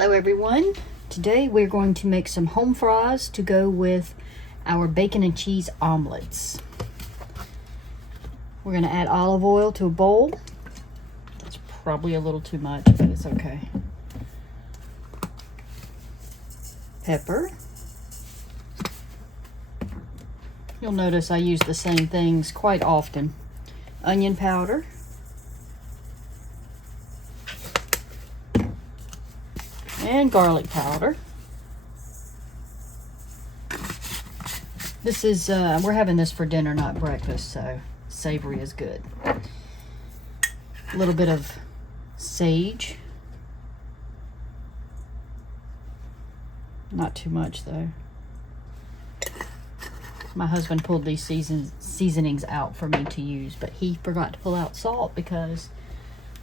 Hello everyone. Today we're going to make some home fries to go with our bacon and cheese omelets. We're going to add olive oil to a bowl. It's probably a little too much, but it's okay. Pepper. You'll notice I use the same things quite often. Onion powder. And garlic powder. This is, we're having this for dinner, not breakfast, so savory is good. A little bit of sage. Not too much though. My husband pulled these seasonings out for me to use, but he forgot to pull out salt because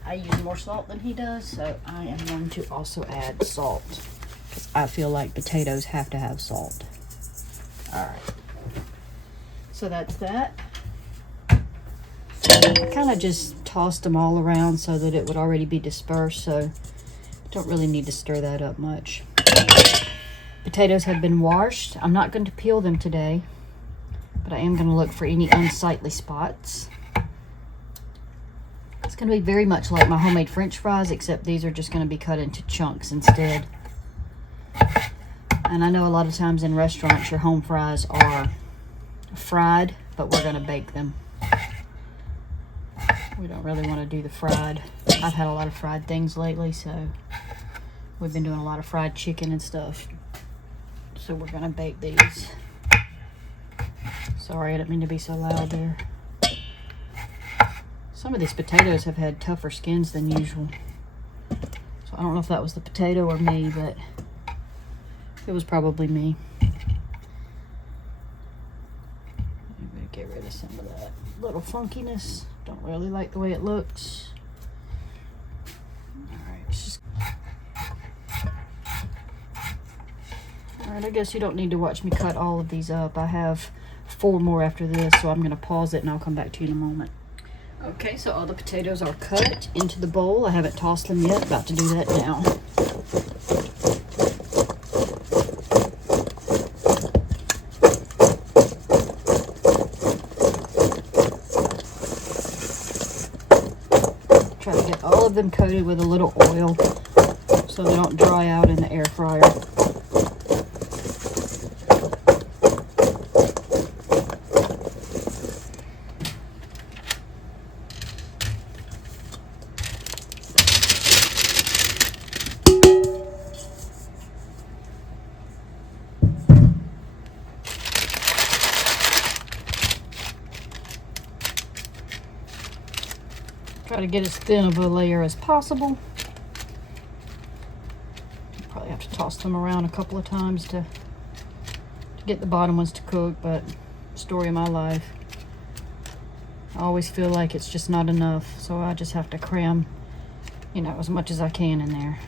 I use more salt than he does, so I am going to also add salt because I feel like potatoes have to have salt. Alright, so that's that. I kind of just tossed them all around so that it would already be dispersed, so don't really need to stir that up much. Potatoes have been washed. I'm not going to peel them today, but I am going to look for any unsightly spots. It's going to be very much like my homemade French fries, except these are just going to be cut into chunks instead. And I know a lot of times in restaurants your home fries are fried, but we're going to bake them. We don't really want to do the fried. I've had a lot of fried things lately, so we've been doing a lot of fried chicken and stuff. So we're going to bake these. Sorry, I didn't mean to be so loud there. Some of these potatoes have had tougher skins than usual. So I don't know if that was the potato or me, but it was probably me. I'm gonna get rid of some of that little funkiness. Don't really like the way it looks. Alright, I guess you don't need to watch me cut all of these up. I have 4 more after this, so I'm gonna pause it and I'll come back to you in a moment. Okay, so all the potatoes are cut into the bowl. I haven't tossed them yet. About to do that now. Try to get all of them coated with a little oil so they don't dry out in the air fryer. Try to get as thin of a layer as possible. Probably have to toss them around a couple of times to get the bottom ones to cook, but story of my life. I always feel like it's just not enough, so I just have to cram, you know, as much as I can in there.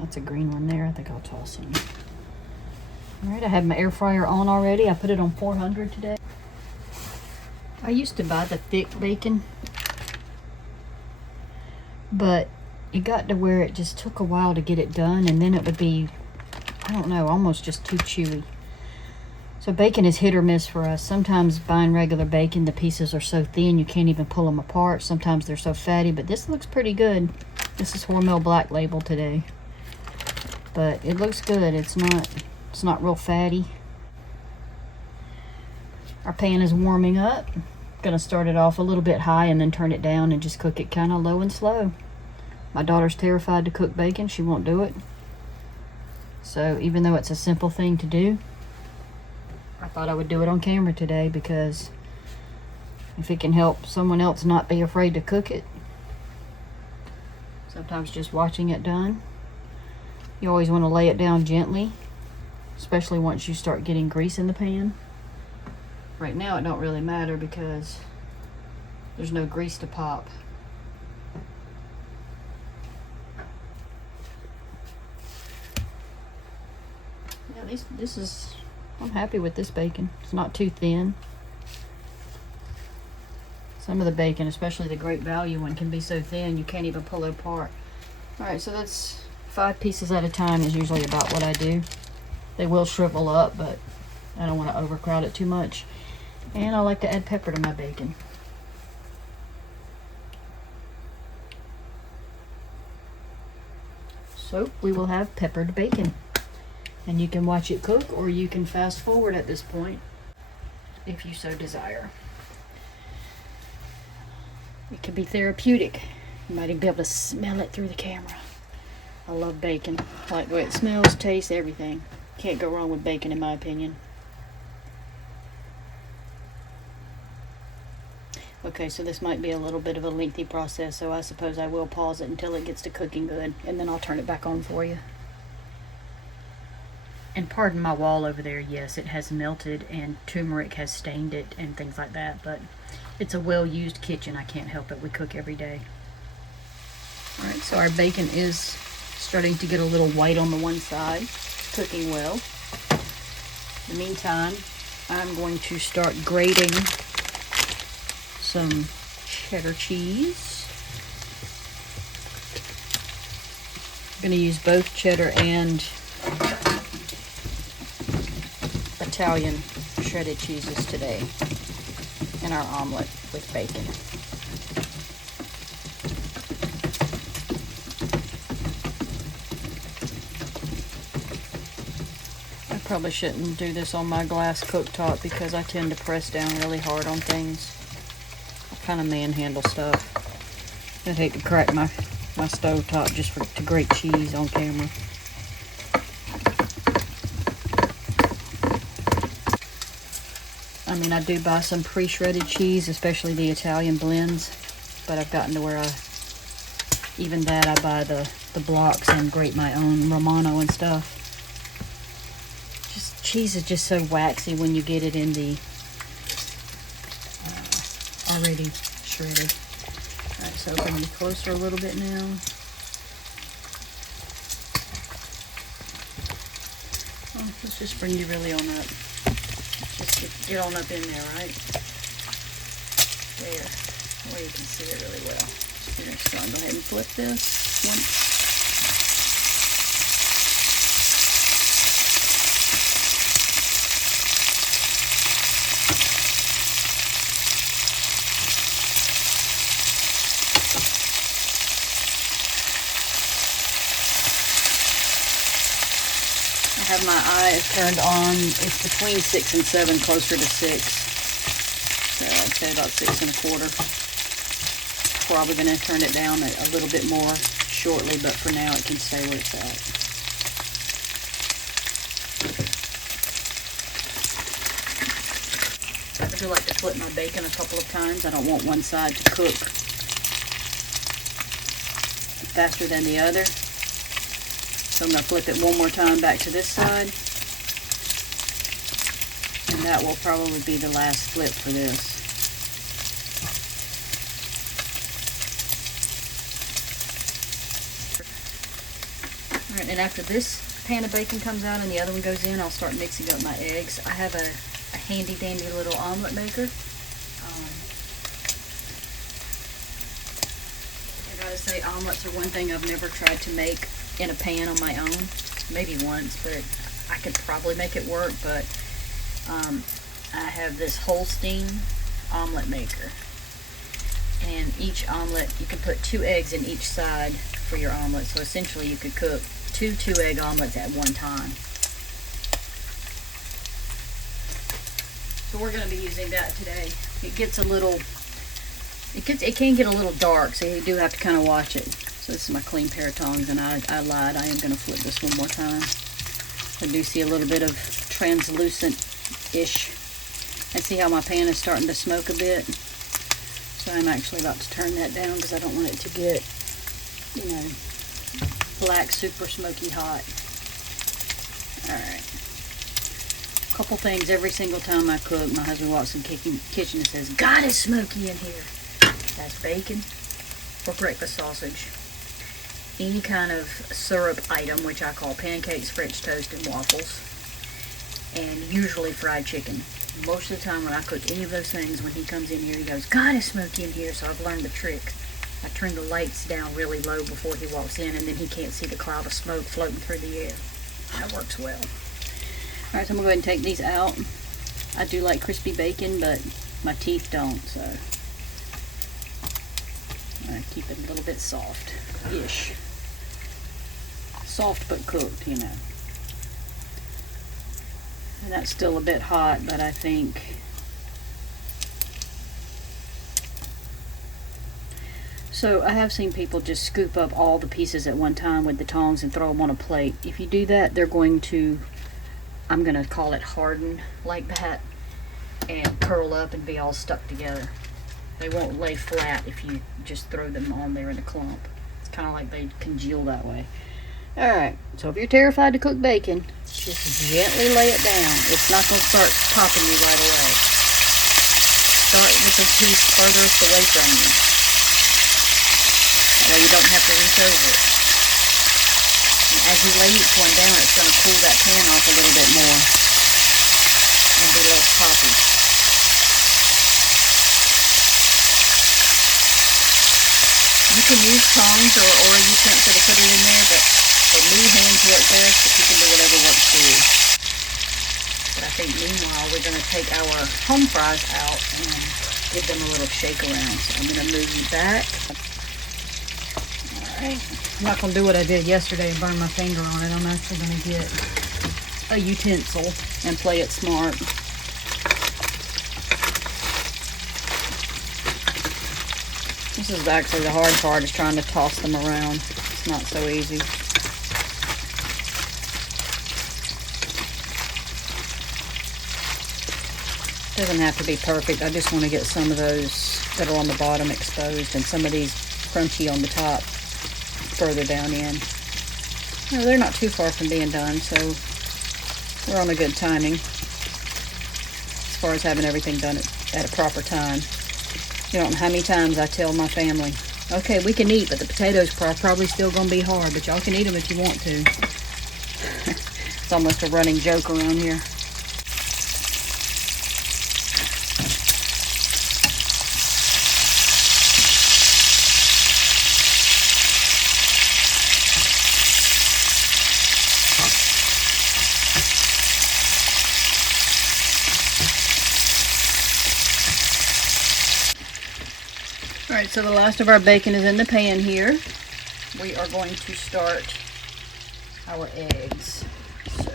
That's a green one there. I think I'll toss him. Alright, I have my air fryer on already. I put it on 400 today. I used to buy the thick bacon, but it got to where it just took a while to get it done, and then it would be, I don't know, almost just too chewy. So bacon is hit or miss for us. Sometimes buying regular bacon, the pieces are so thin you can't even pull them apart. Sometimes they're so fatty, but this looks pretty good. This is Hormel Black Label today, but it looks good. It's not real fatty. Our pan is warming up. Gonna start it off a little bit high and then turn it down and just cook it kind of low and slow. My daughter's terrified to cook bacon. She won't do it. So even though it's a simple thing to do, I thought I would do it on camera today because if it can help someone else not be afraid to cook it. Sometimes just watching it done. You always want to lay it down gently, especially once you start getting grease in the pan. Right now it don't really matter because there's no grease to pop. Yeah, this is, I'm happy with this bacon. It's not too thin. Some of the bacon, especially the Great Value one, can be so thin you can't even pull it apart. Alright, so that's 5 pieces at a time is usually about what I do. They will shrivel up, but I don't want to overcrowd it too much. And I like to add pepper to my bacon. So we will have peppered bacon. And you can watch it cook, or you can fast forward at this point if you so desire. It can be therapeutic. You might even be able to smell it through the camera. I love bacon. I like the way it smells, tastes, everything. Can't go wrong with bacon in my opinion. Okay, so this might be a little bit of a lengthy process, so I suppose I will pause it until it gets to cooking good, and then I'll turn it back on for you. And pardon my wall over there, yes, it has melted and turmeric has stained it and things like that, but it's a well-used kitchen. I can't help it. We cook every day. Alright, so our bacon is starting to get a little white on the one side, cooking well. In the meantime, I'm going to start grating some cheddar cheese. I'm going to use both cheddar and Italian shredded cheeses today in our omelet with bacon. I probably shouldn't do this on my glass cooktop because I tend to press down really hard on things. I kind of manhandle stuff. I'd hate to crack my stove top just to grate cheese on camera. I mean, I do buy some pre-shredded cheese, especially the Italian blends, but I've gotten to where even that I buy the blocks and grate my own Romano and stuff. Just cheese is just so waxy when you get it in the already shredded. Alright, so bring me closer a little bit now. Oh, let's just bring you really on up. Just get on up in there, right? There. Where you can see it really well. Here, so I'll go ahead and flip this one. I have my eyes turned on. It's between 6 and 7, closer to 6. So I'd say about 6 1/4. Probably going to turn it down a little bit more shortly, but for now it can stay where it's at. I do like to flip my bacon a couple of times. I don't want one side to cook faster than the other. So I'm going to flip it one more time back to this side. And that will probably be the last flip for this. Alright, and after this pan of bacon comes out and the other one goes in, I'll start mixing up my eggs. I have a handy dandy little omelet maker. I gotta say, omelets are one thing I've never tried to make in a pan on my own. Maybe once, but I could probably make it work. But I have this Holstein omelet maker, and each omelet, you can put 2 eggs in each side for your omelet, so essentially you could cook 2 2-egg omelets at one time. So we're going to be using that today. It gets a little, it can get a little dark, so you do have to kind of watch it. So this is my clean pair of tongs, and I lied. I am going to flip this one more time. I do see a little bit of translucent-ish. And see how my pan is starting to smoke a bit? So I'm actually about to turn that down because I don't want it to get, you know, black, super smoky hot. Alright. Couple things every single time I cook. My husband walks in the kitchen and says, "God, it's smoky in here." That's bacon or breakfast sausage. Any kind of syrup item, which I call pancakes, French toast, and waffles. And usually fried chicken. Most of the time when I cook any of those things, when he comes in here, he goes, "God, it's smoky in here," so I've learned the trick. I turn the lights down really low before he walks in, and then he can't see the cloud of smoke floating through the air. That works well. All right, so I'm gonna go ahead and take these out. I do like crispy bacon, but my teeth don't, so I'm gonna keep it a little bit soft-ish. Soft but cooked, you know. And that's still a bit hot, but I think so. I have seen people just scoop up all the pieces at one time with the tongs and throw them on a plate. If you do that, they're going to, I'm going to call it harden like that and curl up and be all stuck together. They won't lay flat if you just throw them on there in a clump. It's kind of like they congeal that way. Alright, so if you're terrified to cook bacon, just gently lay it down. It's not going to start popping you right away. Start with the piece furthest away from you. That way you don't have to reach over it. And as you lay each one down, it's going to cool that pan off a little bit more and be less poppy. You can use tongs or a utensil to put it in there, but for me, hands work best, but you can do whatever works for you. But I think meanwhile, we're going to take our home fries out and give them a little shake around. So I'm going to move you back. Alright. I'm not going to do what I did yesterday and burn my finger on it. I'm actually going to get a utensil and play it smart. This is actually the hard part, is trying to toss them around. It's not so easy. Doesn't have to be perfect. I just want to get some of those that are on the bottom exposed and some of these crunchy on the top further down in. No, they're not too far from being done, so we're on a good timing as far as having everything done at a proper time. You don't know how many times I tell my family, okay, we can eat, but the potatoes are probably still going to be hard, but y'all can eat them if you want to. It's almost a running joke around here. Alright, so the last of our bacon is in the pan here. We are going to start our eggs. So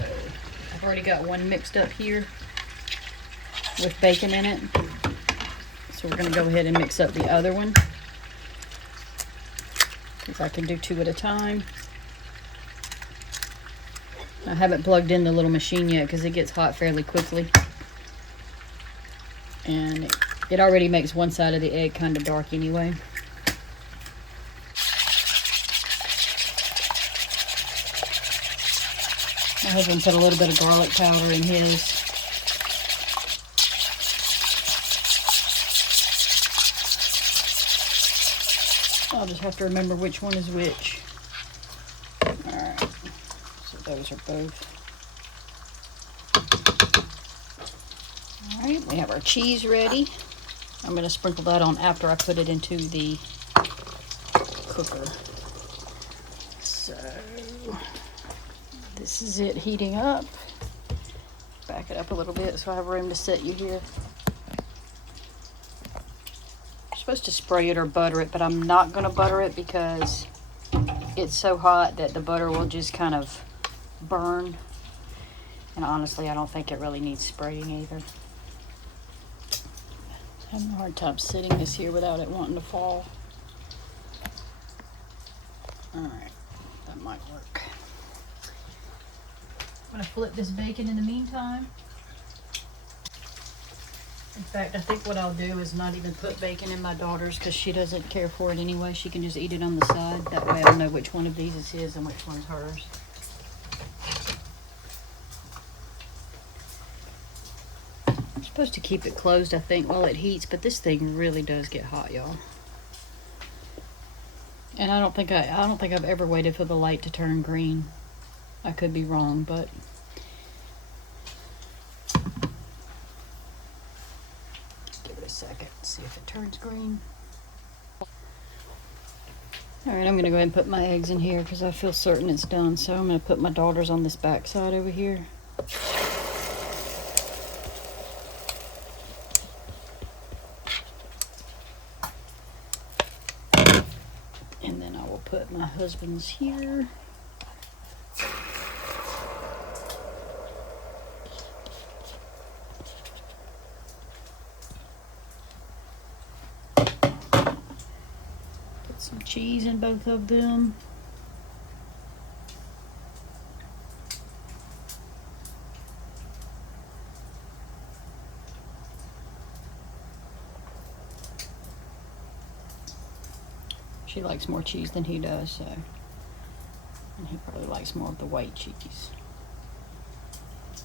I've already got one mixed up here with bacon in it. So we're going to go ahead and mix up the other one, because I can do two at a time. I haven't plugged in the little machine yet because it gets hot fairly quickly. And it already makes one side of the egg kind of dark anyway. My husband put a little bit of garlic powder in his. I'll just have to remember which one is which. Alright, so those are both. Alright, we have our cheese ready. I'm going to sprinkle that on after I put it into the cooker. So, this is it heating up. Back it up a little bit so I have room to set you here. You're supposed to spray it or butter it, but I'm not going to butter it because it's so hot that the butter will just kind of burn. And honestly, I don't think it really needs spraying either. I'm having a hard time sitting this here without it wanting to fall. Alright, that might work. I'm going to flip this bacon in the meantime. In fact, I think what I'll do is not even put bacon in my daughter's because she doesn't care for it anyway. She can just eat it on the side. That way I'll know which one of these is his and which one's hers. Supposed to keep it closed, I think, while it heats, but this thing really does get hot, y'all. And I don't think I've ever waited for the light to turn green. I could be wrong, but give it a second, see if it turns green. All right, I'm gonna go ahead and put my eggs in here because I feel certain it's done. So I'm gonna put my daughter's on this back side over here. And then I will put my husband's here. Put some cheese in both of them. She likes more cheese than he does, so. And he probably likes more of the white cheese.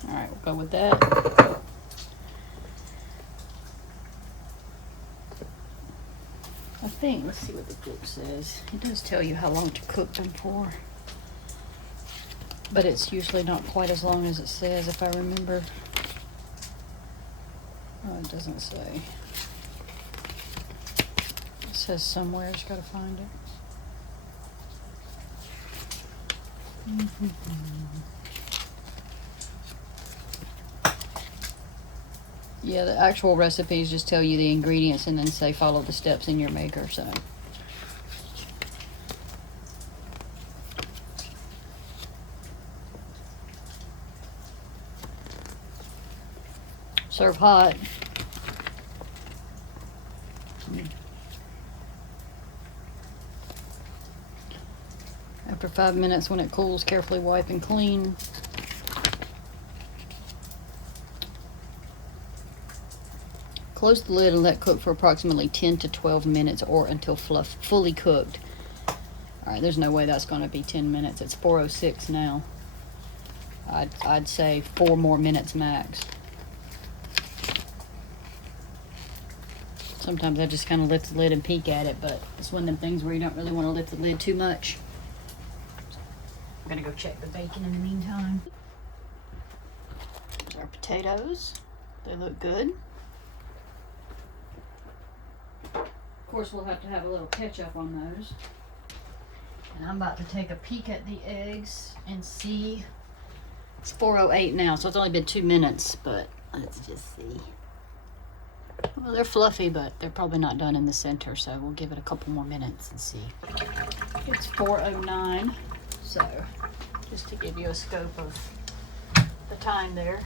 All right, we'll go with that. I think, let's see what the book says. It does tell you how long to cook them for. But it's usually not quite as long as it says, if I remember. Oh, it doesn't say. It says somewhere, just gotta find it. Yeah, the actual recipes just tell you the ingredients and then say follow the steps in your maker, so. Serve hot. After 5 minutes, when it cools, carefully wipe and clean. Close the lid and let cook for approximately 10 to 12 minutes or until fully cooked. Alright, there's no way that's going to be 10 minutes. It's 4:06 now. I'd say 4 more minutes max. Sometimes I just kind of lift the lid and peek at it, but it's one of them things where you don't really want to lift the lid too much. I'm going to go check the bacon in the meantime. There's our potatoes. They look good. Of course, we'll have to have a little ketchup on those. And I'm about to take a peek at the eggs and see. It's 4:08 now, so it's only been 2 minutes, but let's just see. Well, they're fluffy, but they're probably not done in the center, so we'll give it a couple more minutes and see. It's 4:09, so just to give you a scope of the time there.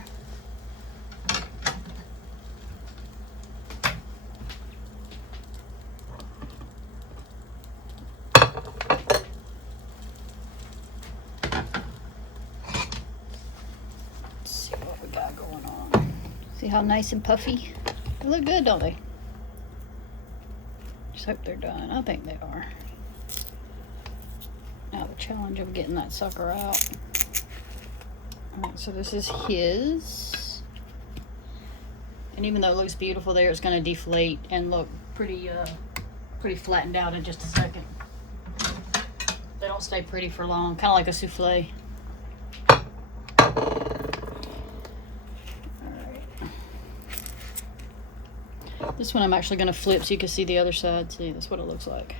Let's see what we got going on. See how nice and puffy? They look good, don't they? Just hope they're done. I think they are. Now the challenge of getting that sucker out. Alright, so this is his. And even though it looks beautiful there, it's going to deflate and look pretty flattened out in just a second. They don't stay pretty for long, kind of like a souffle. This one I'm actually going to flip so you can see the other side. See, that's what it looks like.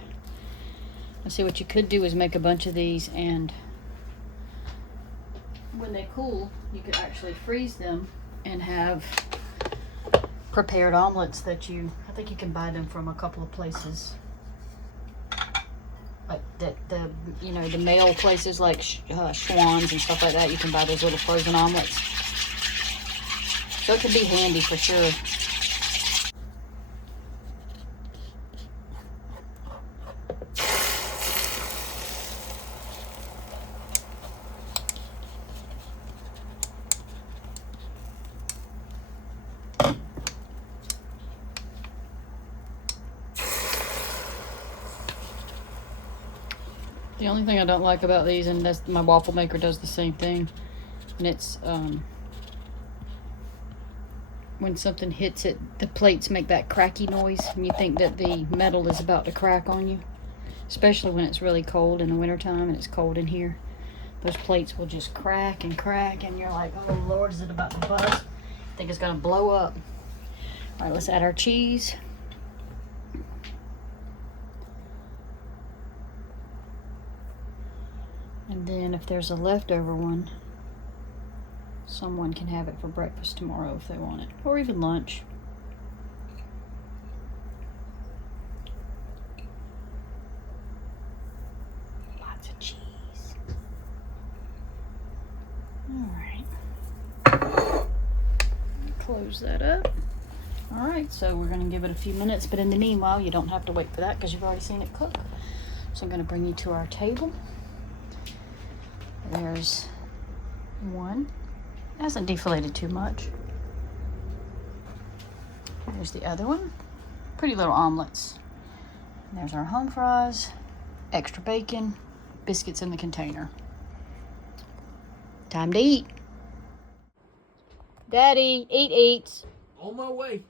Let's see, what you could do is make a bunch of these, and when they cool, you could actually freeze them and have prepared omelets that I think you can buy them from a couple of places. Like the mail places like Schwann's and stuff like that. You can buy those little frozen omelets. So it can be handy for sure. The only thing I don't like about these, and that's, my waffle maker does the same thing, and it's when something hits it, the plates make that cracky noise, and you think that the metal is about to crack on you, especially when it's really cold in the wintertime and it's cold in here. Those plates will just crack, and you're like, oh Lord, is it about to bust? I think it's gonna blow up. All right, let's add our cheese. then if there's a leftover one, someone can have it for breakfast tomorrow if they want it, or even lunch. Lots of cheese. All right. Close that up. All right, so we're gonna give it a few minutes, but in the meanwhile, you don't have to wait for that because you've already seen it cook. So I'm gonna bring you to our table. There's one. It hasn't deflated too much. There's the other one. Pretty little omelets. And there's our home fries, extra bacon, biscuits in the container. Time to eat. Daddy, eat. On my way.